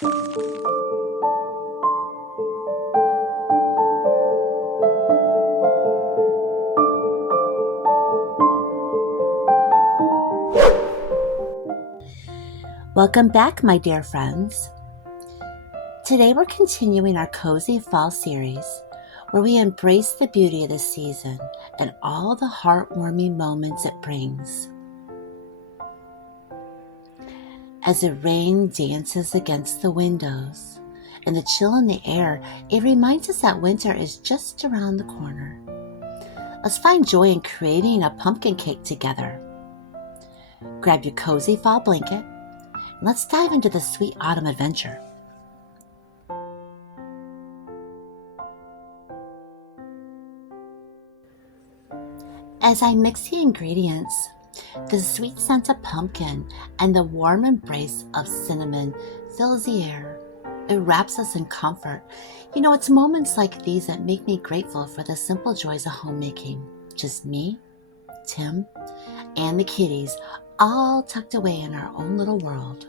Welcome back, my dear friends. Today we're continuing our Cozy Fall series, where we embrace the beauty of the season and all the heartwarming moments it brings. As the rain dances against the windows and the chill in the air, it reminds us that winter is just around the corner. Let's find joy in creating a pumpkin cake together. Grab your cozy fall blanket and let's dive into the sweet autumn adventure. As I mix the ingredients, the sweet scent of pumpkin and the warm embrace of cinnamon fills the air. It wraps us in comfort. You know, it's moments like these that make me grateful for the simple joys of homemaking. Just me, Tim, and the kitties, all tucked away in our own little world.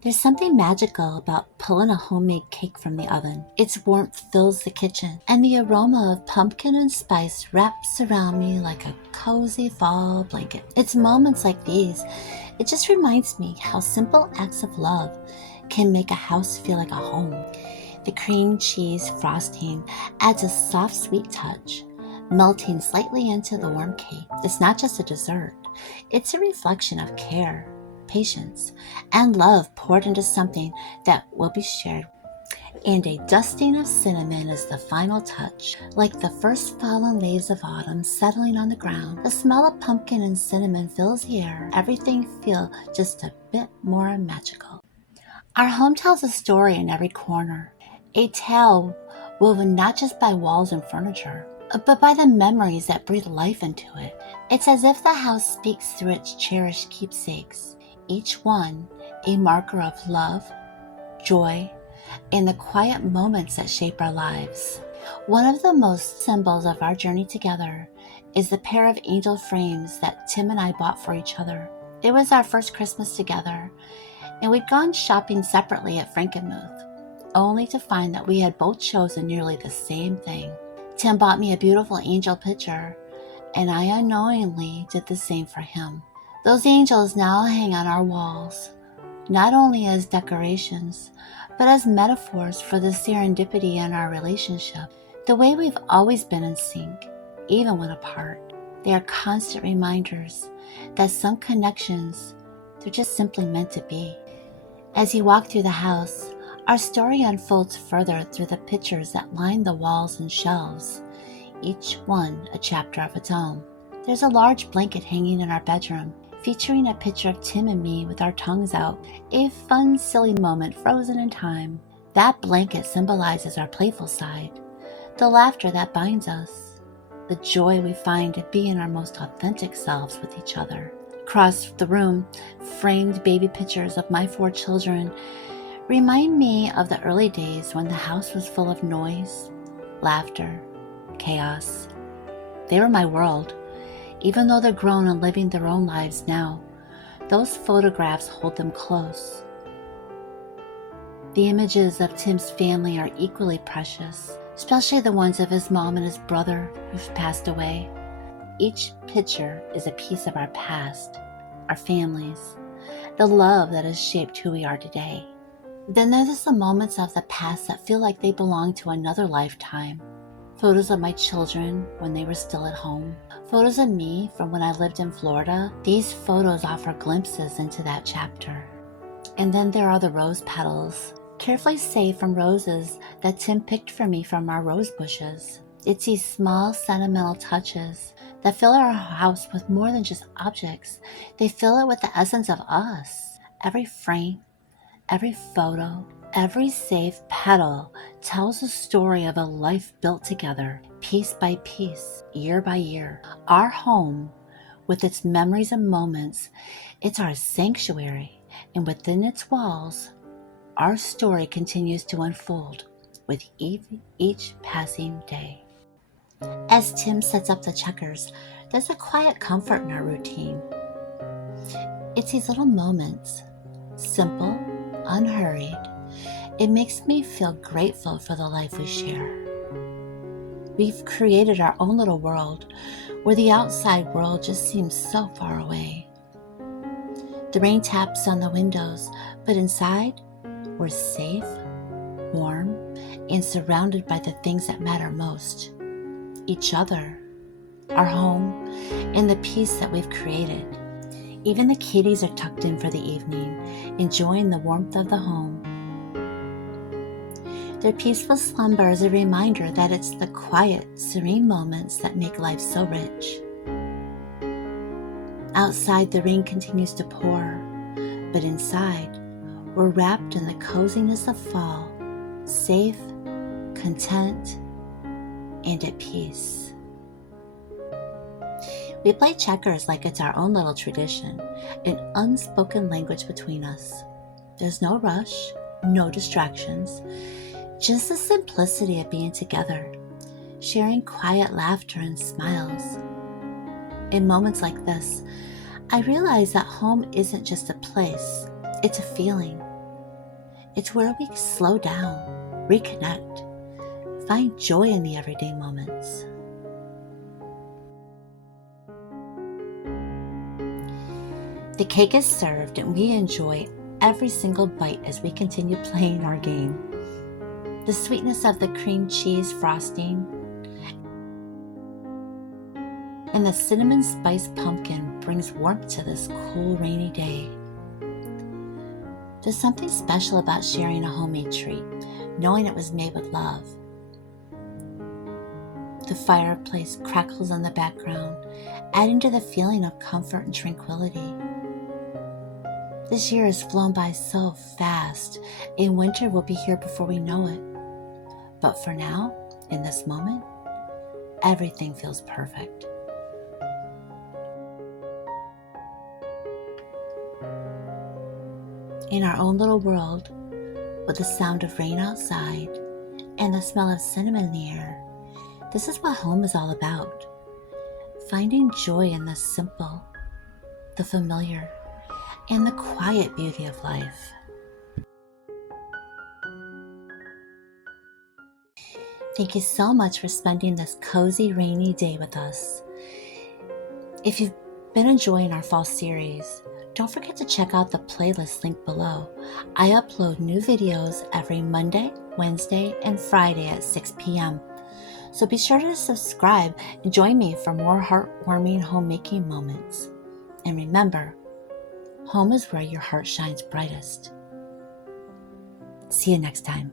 There's something magical about pulling a homemade cake from the oven. Its warmth fills the kitchen, and the aroma of pumpkin and spice wraps around me like a cozy fall blanket. It's moments like these, it just reminds me how simple acts of love can make a house feel like a home. The cream cheese frosting adds a soft, sweet touch, melting slightly into the warm cake. It's not just a dessert, it's a reflection of care, patience, and love poured into something that will be shared. And a dusting of cinnamon is the final touch. Like the first fallen leaves of autumn settling on the ground, the smell of pumpkin and cinnamon fills the air. Everything feels just a bit more magical. Our home tells a story in every corner, a tale woven not just by walls and furniture, but by the memories that breathe life into it. It's as if the house speaks through its cherished keepsakes, each one a marker of love, joy, and the quiet moments that shape our lives. One of the most symbols of our journey together is the pair of angel frames that Tim and I bought for each other. It was our first Christmas together, and we'd gone shopping separately at Frankenmuth, only to find that we had both chosen nearly the same thing. Tim bought me a beautiful angel picture, and I unknowingly did the same for him. Those angels now hang on our walls, not only as decorations, but as metaphors for the serendipity in our relationship, the way we've always been in sync, even when apart. They are constant reminders that some connections, they're just simply meant to be. As you walk through the house, our story unfolds further through the pictures that line the walls and shelves, each one a chapter of its own. There's a large blanket hanging in our bedroom, featuring a picture of Tim and me with our tongues out, a fun, silly moment frozen in time. That blanket symbolizes our playful side, the laughter that binds us, the joy we find in being our most authentic selves with each other. Across the room, framed baby pictures of my 4 children remind me of the early days when the house was full of noise, laughter, chaos. They were my world. Even though they're grown and living their own lives now, those photographs hold them close. The images of Tim's family are equally precious, especially the ones of his mom and his brother who've passed away. Each picture is a piece of our past, our families, the love that has shaped who we are today. Then there's the moments of the past that feel like they belong to another lifetime. Photos of my children when they were still at home. Photos of me from when I lived in Florida. These photos offer glimpses into that chapter. And then there are the rose petals, carefully saved from roses that Tim picked for me from our rose bushes. It's these small sentimental touches that fill our house with more than just objects. They fill it with the essence of us. Every frame, every photo, every saved petal tells a story of a life built together, piece by piece, year by year. Our home, with its memories and moments, it's our sanctuary, and within its walls our story continues to unfold with each passing day. As Tim sets up the checkers, there's a quiet comfort in our routine. It's these little moments, simple, unhurried. It makes me feel grateful for the life we share. We've created our own little world where the outside world just seems so far away. The rain taps on the windows, but inside, we're safe, warm, and surrounded by the things that matter most. Each other, our home, and the peace that we've created. Even the kitties are tucked in for the evening, enjoying the warmth of the home. Their peaceful slumber is a reminder that it's the quiet, serene moments that make life so rich. Outside, the rain continues to pour, but inside, we're wrapped in the coziness of fall, safe, content, and at peace. We play checkers like it's our own little tradition, an unspoken language between us. There's no rush, no distractions, just the simplicity of being together, sharing quiet laughter and smiles. In moments like this, I realize that home isn't just a place, it's a feeling. It's where we slow down, reconnect, find joy in the everyday moments. The cake is served and we enjoy every single bite as we continue playing our game. The sweetness of the cream cheese frosting and the cinnamon spice pumpkin brings warmth to this cool, rainy day. There's something special about sharing a homemade treat, knowing it was made with love. The fireplace crackles in the background, adding to the feeling of comfort and tranquility. This year has flown by so fast, and winter will be here before we know it. But for now, in this moment, everything feels perfect. In our own little world, with the sound of rain outside and the smell of cinnamon in the air, this is what home is all about. Finding joy in the simple, the familiar, and the quiet beauty of life. Thank you so much for spending this cozy rainy day with us. If you've been enjoying our fall series, don't forget to check out the playlist link below. I upload new videos every Monday, Wednesday, and Friday at 6 p.m. So be sure to subscribe and join me for more heartwarming homemaking moments. And remember, home is where your heart shines brightest. See you next time.